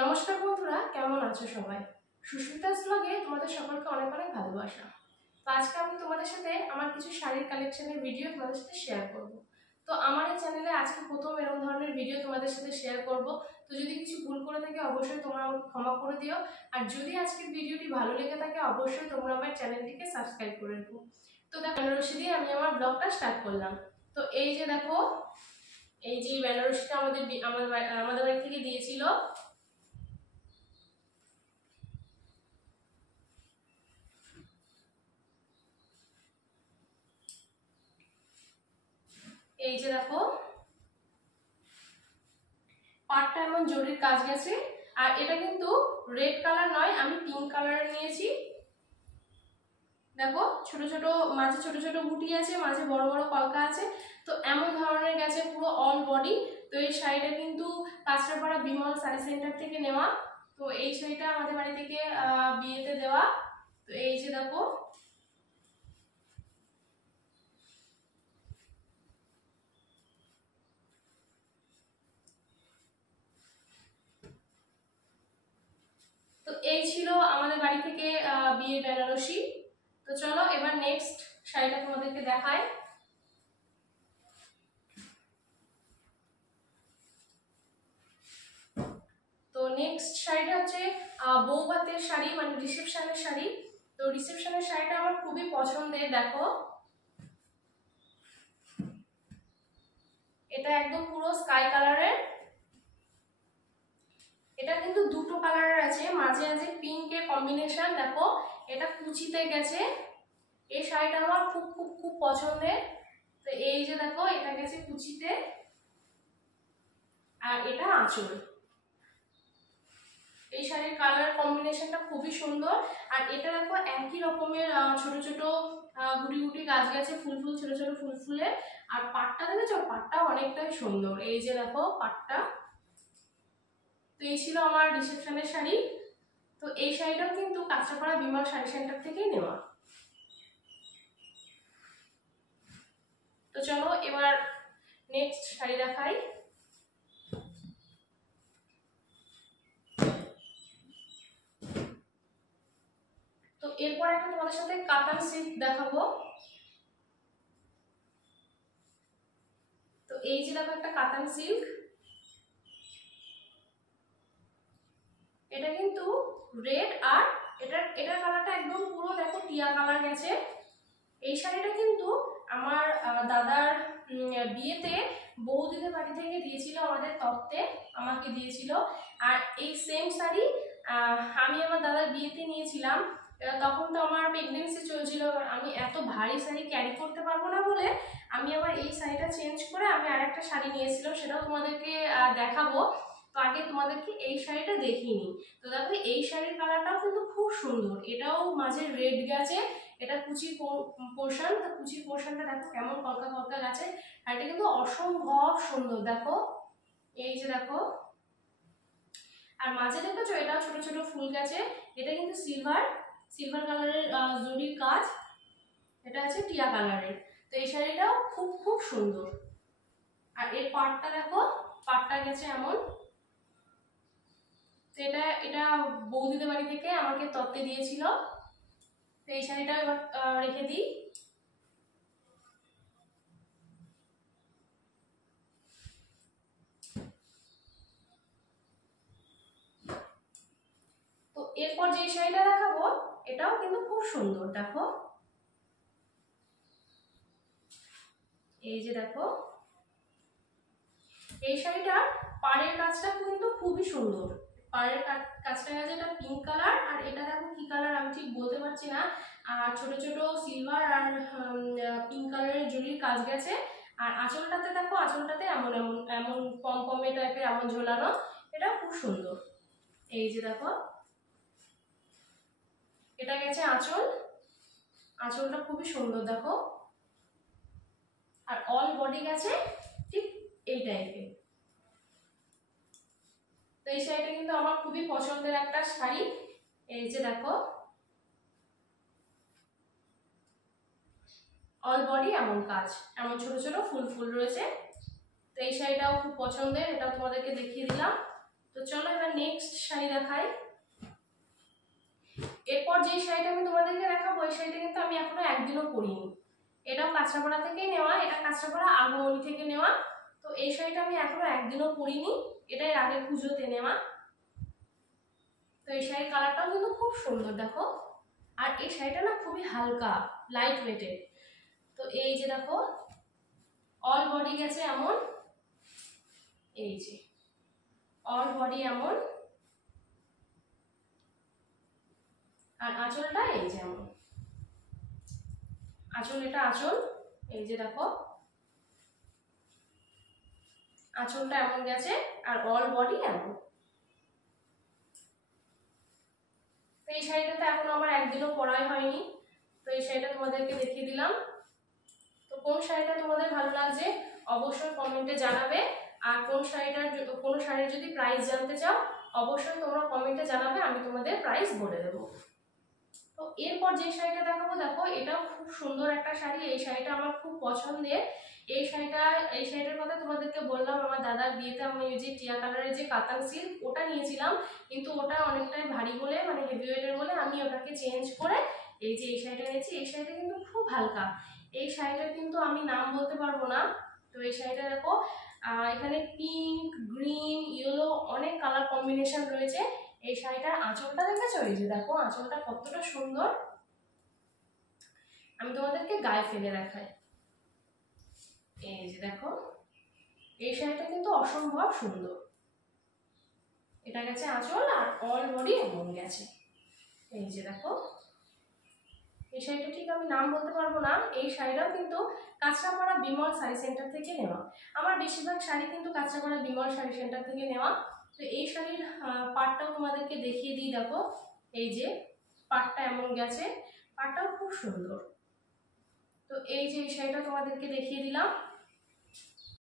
নমস্কার বন্ধুরা, কেমন আছো সবাই? সুস্মিতাস ব্লগে তোমাদের সকলকে অনেক অনেক ভালোবাসা। তো আজকে আমি তোমাদের সাথে আমার কিছু শাড়ির কালেকশনের ভিডিও তোমাদের সাথে শেয়ার করব। তো আমার এই চ্যানেলে আজকে প্রথম এরকম ধরনের ভিডিও তোমাদের সাথে শেয়ার করব। তো যদি কিছু ভুল করে থাকে অবশ্যই তোমরা আমাকে ক্ষমা করে দিও। আর যদি আজকের ভিডিওটি ভালো লেগে থাকে অবশ্যই তোমরা আমার চ্যানেলটিকে সাবস্ক্রাইব করে রেখো। তো দেখো, বেনারসি দিয়ে আমি আমার ব্লগটা স্টার্ট করলাম। তো এই যে দেখো, এই যে বেনারসিটা আমাদের বাড়ি থেকে দিয়েছিল। এই যে দেখো, পাটটা এমন জরির কাজ গেছে। আর এটা কিন্তু রেড কালার নয়, আমি পিঙ্ক কালারের নিয়েছি। দেখো, ছোট ছোট মাঝে ছোট ছোট বুটি আছে, মাঝে বড় বড় কলকা আছে। তো এমন ধরনের গেছে পুরো অল বডি। তো এই শাড়িটা কিন্তু কাঁচরাপাড়া বিমল শাড়ি সেন্টার থেকে নেওয়া। তো এই শাড়িটা আমাদের বাড়ি থেকে বিয়েতে দেওয়া। তো এই যে দেখো, তো এই ছিল আমাদের বাড়ি থেকে বিয়ে বেনারসি। তো চলো এবার নেক্সট শাড়িটা তোমাদেরকে দেখাই। তো নেক্সট শাড়িটা হচ্ছে বৌভাতের শাড়ি, মানে রিসেপশনের শাড়ি। তো রিসেপশনের শাড়িটা আমার খুবই পছন্দের। দেখো, এটা একদম পুরো স্কাই কালারের। এটা কিন্তু দুটো কালারের আছে, মাঝে আছে পিঙ্কের কম্বিনেশন। দেখো, এটা কুচিতে গেছে। এই শাড়িটা আমার খুব খুব খুব পছন্দের। তো এই যে দেখো, এটা গেছে কুচিতে, আর এটা আঁচল। এই শাড়ির কালার কম্বিনেশনটা খুবই সুন্দর। আর এটা দেখো, একই রকমের ছোট ছোট গুটি গুটি গাছ গেছে, ফুল ফুল ছোট ছোট ফুল ফুলে। আর পাটটা দেখেছো, পাটটাও অনেকটাই সুন্দর। এই যে দেখো পাটটা। তো এই ছিল আমার রিসেপশনের শাড়ি। তো এই শাড়িটাও কিন্তু কাঁচরাপাড়া বিমল শাড়ি সেন্টার থেকেই নেওয়া। তো চলো এবার নেক্সট শাড়ি দেখাই। তো এরপর একটা তোমাদের সাথে কাতান সিল্ক দেখাবো। তো এই যে দেখো, একটা কাতান সিল্ক। এটা কিন্তু রেড, আর এটার কালারটা একদম পুরো দেখো টিয়া কালার গেছে। এই শাড়িটা কিন্তু আমার দাদার বিয়েতে বৌদিদের বাড়ি থেকে দিয়েছিল, আমাদের তত্ত্বে আমাকে দিয়েছিল। আর এই সেম শাড়ি আমি আমার দাদার বিয়েতে নিয়েছিলাম। তখন তো আমার প্রেগনেন্সি চলছিল, আমি এত ভারী শাড়ি ক্যারি করতে পারবো না বলে আমি আবার এই শাড়িটা চেঞ্জ করে আমি আরেকটা শাড়ি নিয়েছিলাম, সেটাও তোমাদেরকে দেখাবো। তো আগে তোমাদেরকে এই শাড়িটা দেখিয়ে নিই। তো দেখো, এই শাড়ির কালারটাও কিন্তু খুব সুন্দর। এটাও মাঝে রেড গেছে। এটা কুচির পোর্শন। তো কুচির পোর্শনটা দেখো কেমন কলকা কলকা গেছে। আর এটা কিন্তু অসম্ভব সুন্দর। দেখো, এই যে দেখো, আর মাঝে দেখেছো এটাও ছোট ছোট ফুল গেছে। এটা কিন্তু সিলভার সিলভার কালারের জরির কাজ। এটা আছে টিয়া কালারের। তো এই শাড়িটাও খুব খুব সুন্দর। আর এর পাটটা দেখো, পাটটা গেছে এমন। তো এটা এটা বৌদিদের বাড়ি থেকে আমাকে তত্ত্বে দিয়েছিল। তো এই শাড়িটা এবার রেখে দিই। তো এরপর যে শাড়িটা দেখাবো এটাও কিন্তু খুব সুন্দর। দেখো, এই যে দেখো, এই শাড়িটার পাড়ের কাজটা কিন্তু খুবই সুন্দর। পাড়ের কাজটা গেছে, এটা পিঙ্ক কালার। আর এটা দেখো কি কালার আমি ঠিক বলতে পারছি না। আর ছোট ছোট সিলভার আর পিঙ্ক কালারের জরির কাজ গেছে। আর আঁচলটাতে দেখো, আঁচলটাতে এমন এমন এমন পম পমে টাইপের এমন ঝোলানো। এটা খুব সুন্দর। এই যে দেখো, এটা গেছে আঁচল। আঁচলটা খুবই সুন্দর দেখো। আর অল বডি গেছে ঠিক এই টাইপের। তো এই শাড়িটা কিন্তু আমার খুবই পছন্দের একটা শাড়ি। এই যে দেখো, অল বডি এমন কাজ, এমন ছোট ছোট ফুল ফুল রয়েছে। তো এই শাড়িটাও খুব পছন্দের, এটাও তোমাদেরকে দেখিয়ে দিলাম। তো চলো এবার নেক্সট শাড়ি দেখাই। এরপর যে শাড়িটা আমি তোমাদেরকে দেখাবো ওই শাড়িটা কিন্তু আমি এখনো একদিনও পরিনি। এটাও কাঁচরাপাড়া থেকেই নেওয়া, এটা কাঁচরাপাড়া আগমনী থেকে নেওয়া। তো এই শাড়িটা আমি এখনো একদিনও পরিনি, এটাই আগের পুজোতে নেওয়া। তো এই শাড়ির কালারটাও কিন্তু খুব সুন্দর দেখো, আর এই শাড়িটা না খুবই হালকা, লাইট ওয়েটের। তো এই যে দেখো অল বডি গেছে এমন, এই যে অল বডি এমন, আর আঁচলটা এই যে এমন, আঁচল, এটা আঁচল, এই যে দেখো আঁচলটা এমন গেছে আর অল বডি এমন। তো এই শাড়িটাতে এখন আমার একদিনও পরাই হয়নি, তো এই শাড়িটা তোমাদেরকে দেখিয়ে দিলাম। তো কোন শাড়িটা তোমাদের ভালো লাগছে অবশ্যই কমেন্টে জানাবে, আর কোন শাড়ির যদি প্রাইস জানতে চাও অবশ্যই তোমরা কমেন্টে জানাবে, আমি তোমাদের প্রাইস বলে দেবো। তো এরপর যে শাড়িটা দেখাবো দেখো, এটাও খুব সুন্দর একটা শাড়ি, এই শাড়িটা আমার খুব পছন্দের। এই শাড়িটার কথা তোমাদেরকে বললাম, আমার দাদার বিয়েতে আমি ওই যে টিয়া কালারের যে কাতান সিল্ক ওটা নিয়েছিলাম, কিন্তু ওটা অনেকটাই ভারী বলে, মানে হেভি ওয়েটের বলে আমি ওটাকে চেঞ্জ করে এই যে এই শাড়িটা নিয়েছি। এই শাড়িটা কিন্তু খুব হালকা, এই শাড়িটার কিন্তু আমি নাম বলতে পারবো না। তো এই শাড়িটা দেখো এখানে পিঙ্ক, গ্রিন, ইয়েলো অনেক কালার কম্বিনেশন রয়েছে। এই শাড়িটার আঁচলটা দেখেছো, এই যে দেখো আঁচলটা কতটা সুন্দর, আমি তোমাদেরকে গায়ে ফেলে দেখাই। এই যে দেখো এই শাড়িটা কিন্তু অসম্ভব সুন্দর, এটা গেছে আঁচল আর অল বডি এমন গেছে। এই যে দেখো এই শাড়িটা ঠিক আমি নাম বলতে পারবো না। এই শাড়িটাও কিন্তু কাঁচরাপাড়া বিমল শাড়ি সেন্টার থেকে নেওয়া, আমার বেশিরভাগ শাড়ি কিন্তু কাঁচরাপাড়া বিমল শাড়ি সেন্টার থেকে নেওয়া। তো এই শাড়ির পাটটাও তোমাদেরকে দেখিয়ে দিই, দেখো এই যে পাটটা এমন গেছে, পাটটাও খুব সুন্দর। তো এই যে এই শাড়িটা তোমাদেরকে দেখিয়ে দিলাম।